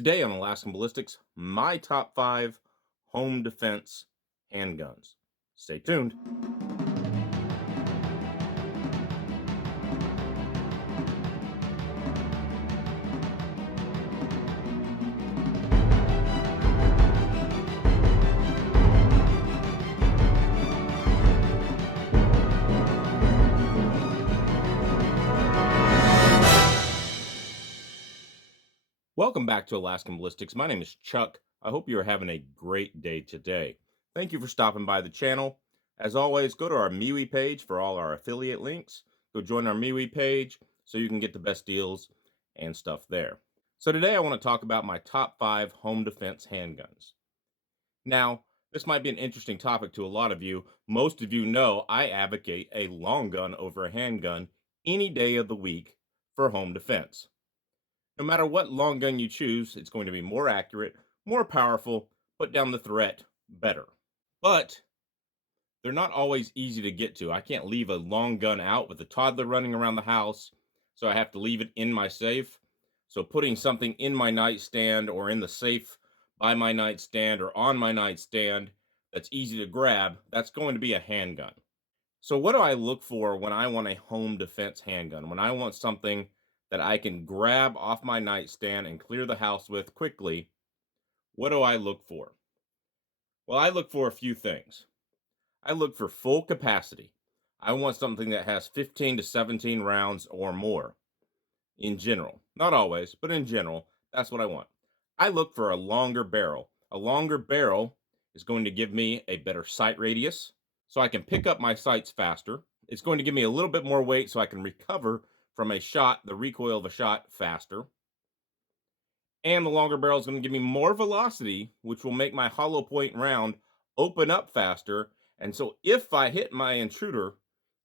Today on Alaskan Ballistics, my top 5 home defense handguns. Stay tuned. Welcome back to Alaskan Ballistics. My name is Chuck. I hope you're having a great day today. Thank you for stopping by the channel. As always, go to our MeWe page for all our affiliate links. Go join our MeWe page so you can get the best deals and stuff there. So today I want to talk about my top 5 home defense handguns. Now, this might be an interesting topic to a lot of you. Most of you know I advocate a long gun over a handgun any day of the week for home defense. No matter what long gun you choose, it's going to be more accurate, more powerful, put down the threat better. But they're not always easy to get to. I can't leave a long gun out with a toddler running around the house, so I have to leave it in my safe. So putting something in my nightstand or in the safe by my nightstand or on my nightstand that's easy to grab, that's going to be a handgun. So what do I look for when I want a home defense handgun? When I want something that I can grab off my nightstand and clear the house with quickly, what do I look for? Well, I look for a few things. I look for full capacity. I want something that has 15 to 17 rounds or more in general. Not always, but in general, that's what I want. I look for a longer barrel. A longer barrel is going to give me a better sight radius, so I can pick up my sights faster. It's going to give me a little bit more weight so I can recover from a shot, the recoil of a shot, faster. And the longer barrel is going to give me more velocity, which will make my hollow point round open up faster. And so if I hit my intruder,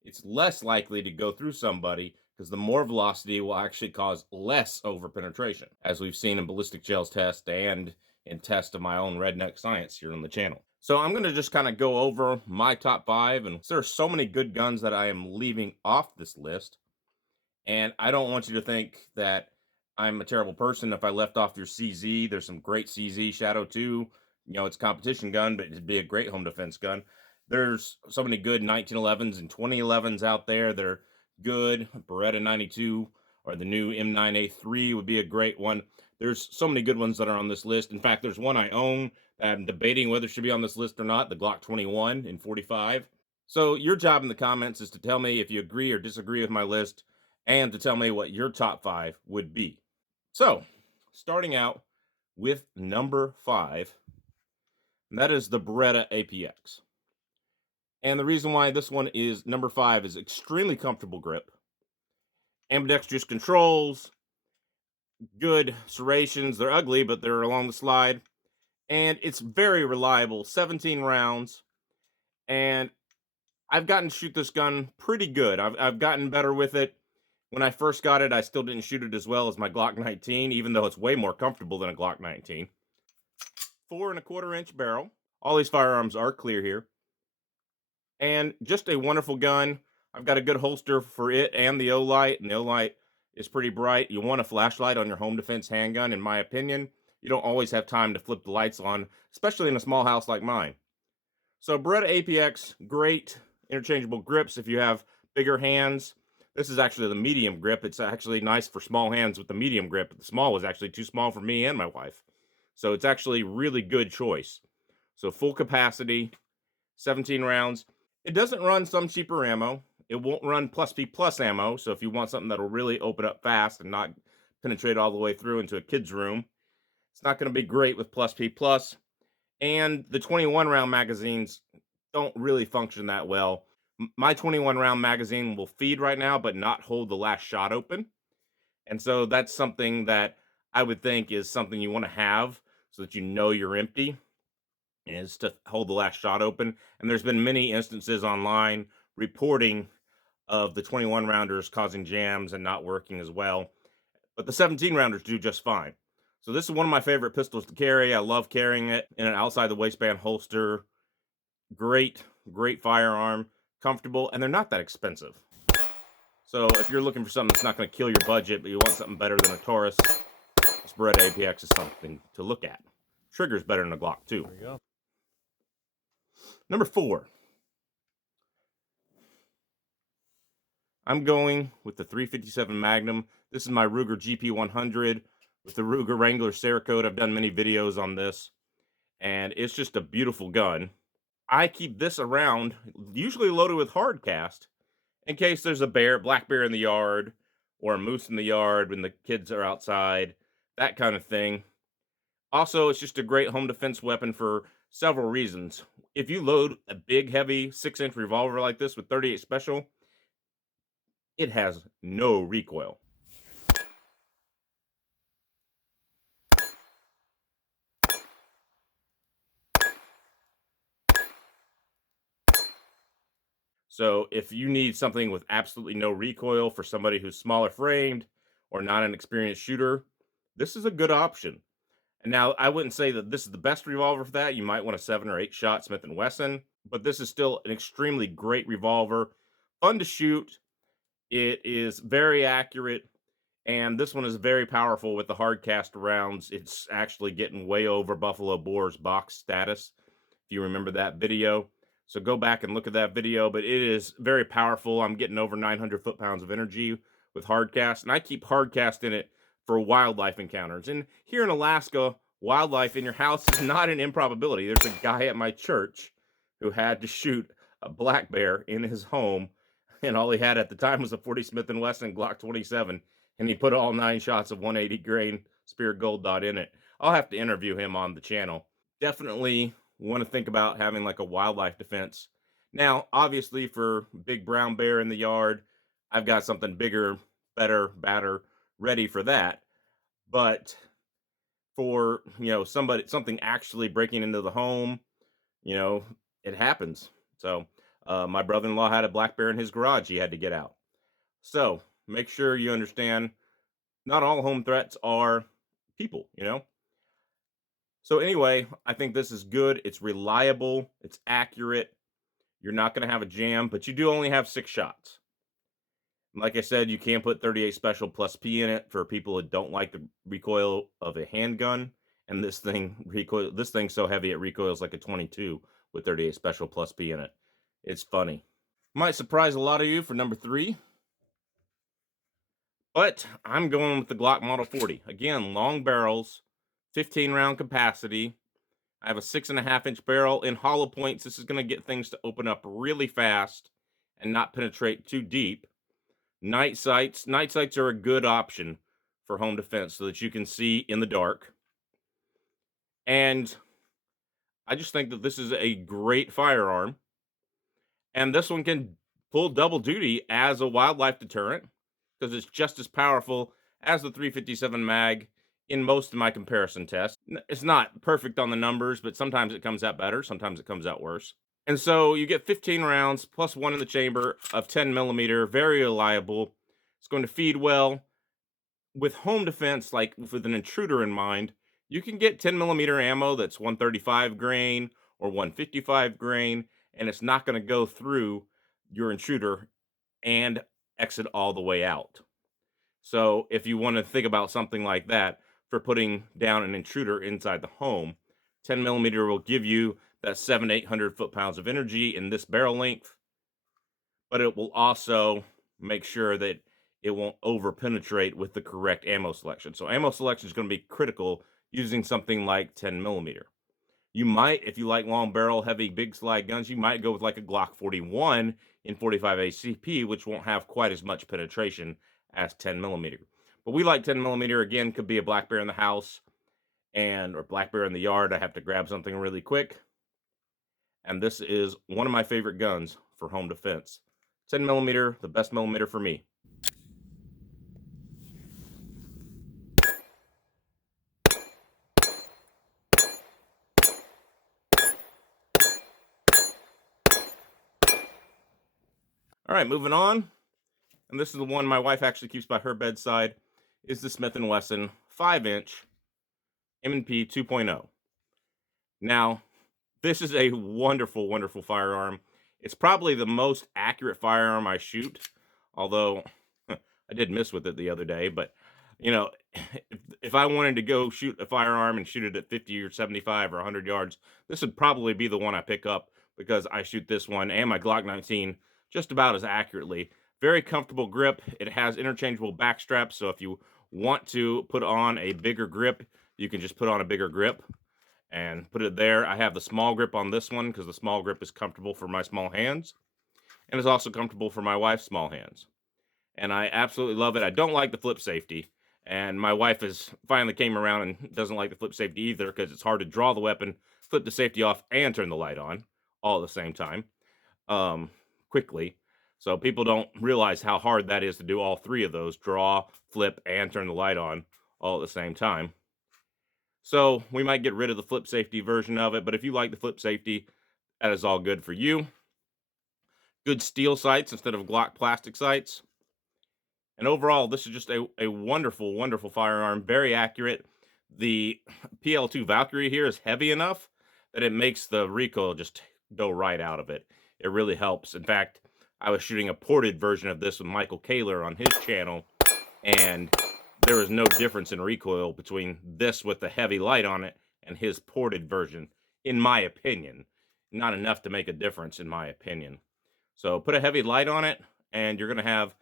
it's less likely to go through somebody because the more velocity will actually cause less over-penetration, as we've seen in ballistic gels test and in test of my own redneck science here on the channel. So I'm going to just kind of go over my top 5, and there are so many good guns that I am leaving off this list. And I don't want you to think that I'm a terrible person if I left off your CZ. There's some great CZ Shadow 2. You know, it's a competition gun, but it'd be a great home defense gun. There's so many good 1911s and 2011s out there. They're good. Beretta 92 or the new M9A3 would be a great one. There's so many good ones that are on this list. In fact, there's one I own that I'm debating whether it should be on this list or not, the Glock 21 in 45. So your job in the comments is to tell me if you agree or disagree with my list, and to tell me what your top 5 would be. So, starting out with number 5, and that is the Beretta APX. And the reason why this one is number 5 is extremely comfortable grip, ambidextrous controls, good serrations. They're ugly, but they're along the slide. And it's very reliable, 17 rounds. And I've gotten to shoot this gun pretty good. I've gotten better with it. When I first got it, I still didn't shoot it as well as my Glock 19, even though it's way more comfortable than a Glock 19. 4¼ inch barrel. All these firearms are clear here. And just a wonderful gun. I've got a good holster for it and the O-Light, and the O-Light is pretty bright. You want a flashlight on your home defense handgun, in my opinion. You don't always have time to flip the lights on, especially in a small house like mine. So Beretta APX, great interchangeable grips if you have bigger hands. This is actually the medium grip. It's actually nice for small hands with the medium grip. The small was actually too small for me and my wife. So it's actually really good choice. So full capacity, 17 rounds. It doesn't run some cheaper ammo. It won't run plus P plus ammo. So if you want something that'll really open up fast and not penetrate all the way through into a kid's room, it's not going to be great with plus P plus. And the 21 round magazines don't really function that well. My 21 round magazine will feed right now, but not hold the last shot open. And so that's something that I would think is something you want to have so that you know you're empty, is to hold the last shot open. And there's been many instances online reporting of the 21 rounders causing jams and not working as well. But the 17 rounders do just fine. So this is one of my favorite pistols to carry. I love carrying it in an outside the waistband holster. Great firearm. Comfortable, and they're not that expensive. So if you're looking for something that's not going to kill your budget, but you want something better than a Taurus, Beretta PX is something to look at. Trigger's better than a Glock too. There we go. Number 4. I'm going with the 357 Magnum. This is my Ruger GP100 with the Ruger Wrangler Cerakote. I've done many videos on this, and it's just a beautiful gun. I keep this around, usually loaded with hard cast, in case there's a black bear in the yard, or a moose in the yard when the kids are outside, that kind of thing. Also, it's just a great home defense weapon for several reasons. If you load a big, heavy 6-inch revolver like this with 38 Special, it has no recoil. So if you need something with absolutely no recoil for somebody who's smaller framed or not an experienced shooter, this is a good option. And now I wouldn't say that this is the best revolver for that. You might want a 7 or 8 shot Smith & Wesson, but this is still an extremely great revolver. Fun to shoot. It is very accurate, and this one is very powerful with the hard cast rounds. It's actually getting way over Buffalo Boar's box status, if you remember that video. So go back and look at that video, but it is very powerful. I'm getting over 900 foot-pounds of energy with hard cast, and I keep hard cast in it for wildlife encounters. And here in Alaska, wildlife in your house is not an improbability. There's a guy at my church who had to shoot a black bear in his home, and all he had at the time was a 40 Smith & Wesson Glock 27, and he put all 9 shots of 180 grain Spear Gold Dot in it. I'll have to interview him on the channel. Definitely want to think about having like a wildlife defense. Now, obviously, for big brown bear in the yard, I've got something bigger, better, badder ready for that. But for, something actually breaking into the home, it happens. So my brother-in-law had a black bear in his garage he had to get out. So make sure you understand not all home threats are people. So anyway, I think this is good. It's reliable. It's accurate. You're not going to have a jam, but you do only have 6 shots. Like I said, you can put 38 Special plus P in it for people that don't like the recoil of a handgun. And this thing's so heavy it recoils like a 22 with 38 Special plus P in it. It's funny. Might surprise a lot of you for number 3. But I'm going with the Glock Model 40. Again, long barrels, 15 round capacity. I have a 6.5-inch barrel in hollow points. This is going to get things to open up really fast and not penetrate too deep. Night sights. Night sights are a good option for home defense so that you can see in the dark. And I just think that this is a great firearm. And this one can pull double duty as a wildlife deterrent because it's just as powerful as the 357 mag in most of my comparison tests. It's not perfect on the numbers, but sometimes it comes out better, sometimes it comes out worse. And so you get 15 rounds plus 1 in the chamber of 10 millimeter, very reliable. It's going to feed well. With home defense, like with an intruder in mind, you can get 10 millimeter ammo that's 135 grain or 155 grain, and it's not going to go through your intruder and exit all the way out. So if you want to think about something like that for putting down an intruder inside the home, 10 millimeter will give you that 700-800 foot-pounds of energy in this barrel length, but it will also make sure that it won't over penetrate with the correct ammo selection. So ammo selection is going to be critical using something like 10 millimeter. You might, if you like long barrel, heavy, big slide guns, you might go with like a Glock 41 in 45 ACP, which won't have quite as much penetration as 10 millimeter. But we like 10 millimeter. Again, could be a black bear in the house or black bear in the yard. I have to grab something really quick. And this is one of my favorite guns for home defense. 10 millimeter, the best millimeter for me. All right, moving on. And this is the one my wife actually keeps by her bedside, is the Smith & Wesson 5-inch M&P 2.0. Now, this is a wonderful, wonderful firearm. It's probably the most accurate firearm I shoot, although I did miss with it the other day. But, if if I wanted to go shoot a firearm and shoot it at 50 or 75 or 100 yards, this would probably be the one I pick up because I shoot this one and my Glock 19 just about as accurately. Very comfortable grip. It has interchangeable back straps, so if you want to put on a bigger grip, you can just put on a bigger grip and put it there. I have the small grip on this one because the small grip is comfortable for my small hands and is also comfortable for my wife's small hands. And I absolutely love it. I don't like the flip safety, and my wife has finally came around and doesn't like the flip safety either because it's hard to draw the weapon, flip the safety off, and turn the light on all at the same time, quickly. So people don't realize how hard that is to do all three of those: draw, flip, and turn the light on all at the same time. So we might get rid of the flip safety version of it, but if you like the flip safety, that is all good for you. Good steel sights instead of Glock plastic sights. And overall, this is just a wonderful, wonderful firearm, very accurate. The PL2 Valkyrie here is heavy enough that it makes the recoil just go right out of it. It really helps. In fact, I was shooting a ported version of this with Michael Kaler on his channel, and there is no difference in recoil between this with the heavy light on it and his ported version, in my opinion. Not enough to make a difference, in my opinion. So put a heavy light on it, and you're going to have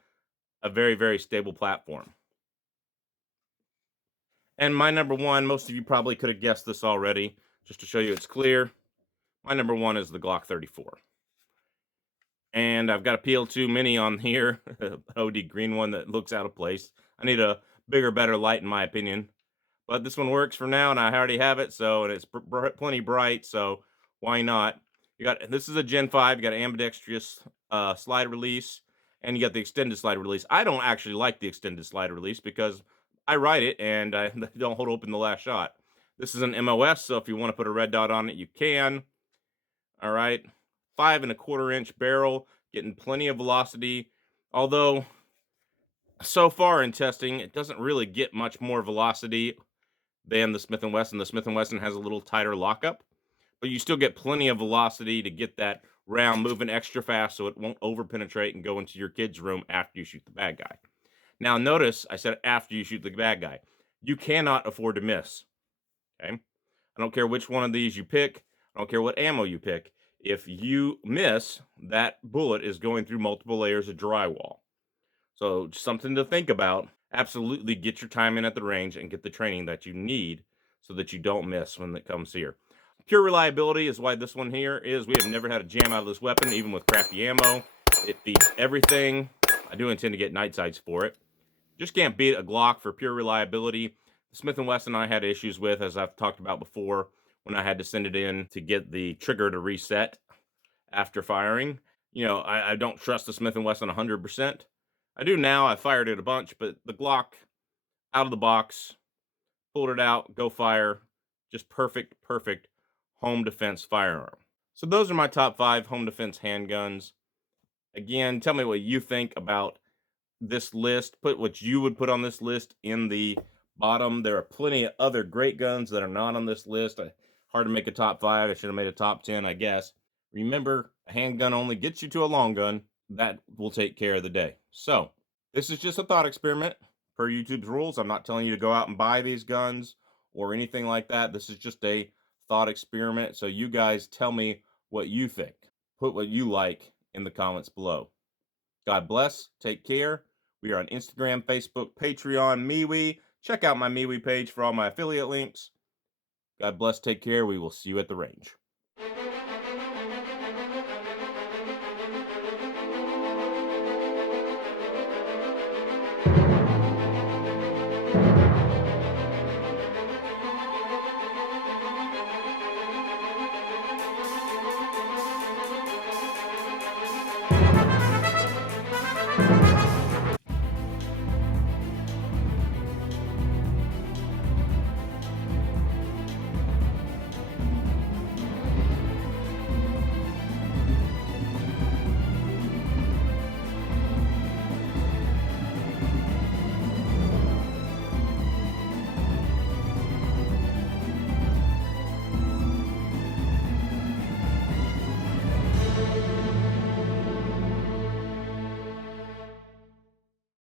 a very, very stable platform. And my number one, most of you probably could have guessed this already, just to show you it's clear. My number one is the Glock 34. And I've got a PL2 Mini on here, OD green one that looks out of place. I need a bigger, better light in my opinion. But this one works for now, and I already have it, so, and it's plenty bright, so why not? You got, this is a Gen 5, you got an ambidextrous slide release, and you got the extended slide release. I don't actually like the extended slide release because I ride it and I don't hold open the last shot. This is an MOS, so if you want to put a red dot on it, you can. All right, 5.25-inch barrel, getting plenty of velocity. Although, so far in testing, it doesn't really get much more velocity than the Smith & Wesson. The Smith & Wesson has a little tighter lockup, but you still get plenty of velocity to get that round moving extra fast so it won't over penetrate and go into your kid's room after you shoot the bad guy. Now notice I said after you shoot the bad guy. You cannot afford to miss. Okay? I don't care which one of these you pick. I don't care what ammo you pick. If you miss, that bullet is going through multiple layers of drywall. So something to think about. Absolutely get your time in at the range and get the training that you need so that you don't miss when it comes here. Pure reliability is why this one here is. We have never had a jam out of this weapon, even with crappy ammo. It beats everything. I do intend to get night sights for it. Just can't beat a Glock for pure reliability. The Smith & Wesson I had issues with, as I've talked about before, when I had to send it in to get the trigger to reset after firing. You know, I don't trust the Smith & Wesson 100%. I do now. I fired it a bunch, but the Glock, out of the box, pulled it out, go fire. Just perfect, perfect home defense firearm. So those are my top 5 home defense handguns. Again, tell me what you think about this list. Put what you would put on this list in the bottom. There are plenty of other great guns that are not on this list. Hard to make a top 5. I should have made a top 10, I guess. Remember, a handgun only gets you to a long gun. That will take care of the day. So, this is just a thought experiment per YouTube's rules. I'm not telling you to go out and buy these guns or anything like that. This is just a thought experiment. So you guys tell me what you think. Put what you like in the comments below. God bless. Take care. We are on Instagram, Facebook, Patreon, MeWe. Check out my MeWe page for all my affiliate links. God bless. Take care. We will see you at the range.